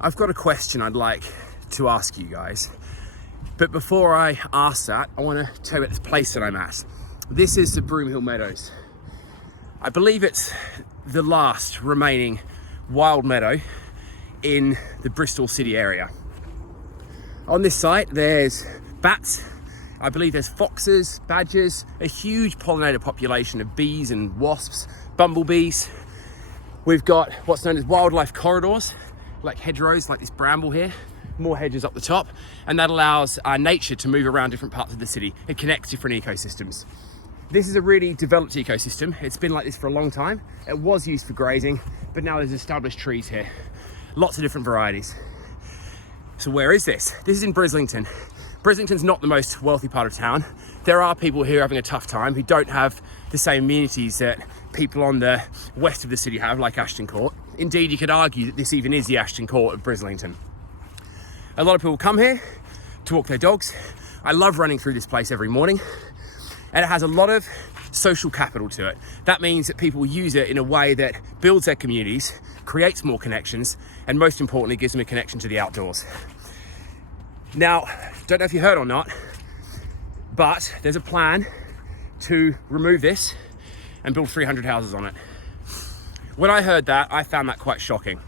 I've got a question I'd like to ask you guys. But before I ask that, I want to tell you about this place that I'm at. This is the Broom Meadows. I believe it's the last remaining wild meadow in the Bristol city area. On this site, there's bats, I believe there's foxes, badgers, a huge pollinator population of bees and wasps, bumblebees. We've got what's known as wildlife corridors, like hedgerows, like this bramble here, more hedges up the top, and that allows nature to move around different parts of the city. It connects different ecosystems. This is a really developed ecosystem. It's been like this for a long time. It was used for grazing, but now there's established trees here. Lots of different varieties. So where is this? This is in Brislington. Brislington's not the most wealthy part of town. There are people here having a tough time who don't have the same amenities that people on the west of the city have, like Ashton Court. Indeed, you could argue that this even is the Ashton Court of Brislington. A lot of people come here to walk their dogs. I love running through this place every morning, and it has a lot of social capital to it. That means that people use it in a way that builds their communities, creates more connections, and most importantly, gives them a connection to the outdoors. Now, don't know if you heard or not, but there's a plan to remove this and build 300 houses on it. When I heard that, I found that quite shocking.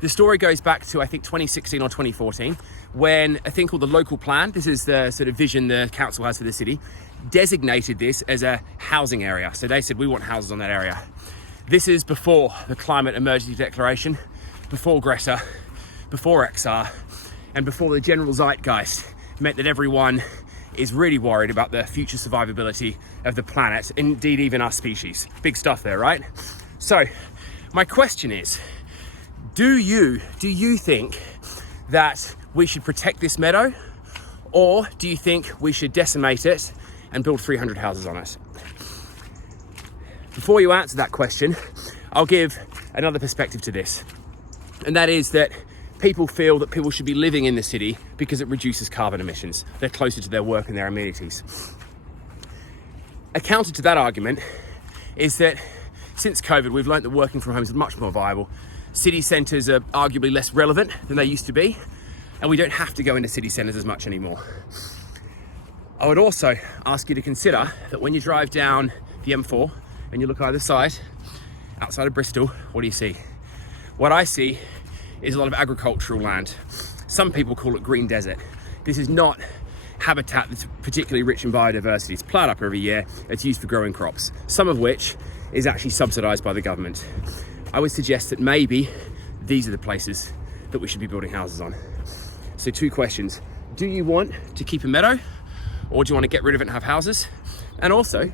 The story goes back to, I think, 2016 or 2014, when a thing called the local plan, this is the sort of vision the council has for the city, designated this as a housing area. So they said, we want houses on that area. This is before the climate emergency declaration, before Greta, before XR, and before the general zeitgeist meant that everyone is really worried about the future survivability of the planet, indeed even our species. Big stuff there, right? So my question is, do you think that we should protect this meadow, or do you think we should decimate it and build 300 houses on it? Before you answer that question, I'll give another perspective to this, and that is that people feel that people should be living in the city because it reduces carbon emissions. They're closer to their work and their amenities. A counter to that argument is that since COVID, we've learned that working from home is much more viable. City centres are arguably less relevant than they used to be, and we don't have to go into city centres as much anymore. I would also ask you to consider that when you drive down the M4 and you look either side, outside of Bristol, what do you see? What I see is a lot of agricultural land. Some people call it green desert. This is not habitat that's particularly rich in biodiversity. It's ploughed up every year. It's used for growing crops, some of which is actually subsidised by the government. I would suggest that maybe these are the places that we should be building houses on. So 2 questions. Do you want to keep a meadow, or do you want to get rid of it and have houses? And also,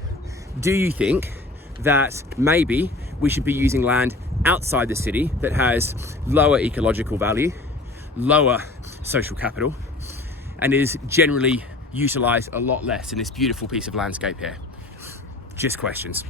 do you think that maybe we should be using land outside the city that has lower ecological value, lower social capital, and is generally utilised a lot less in this beautiful piece of landscape here? Just questions.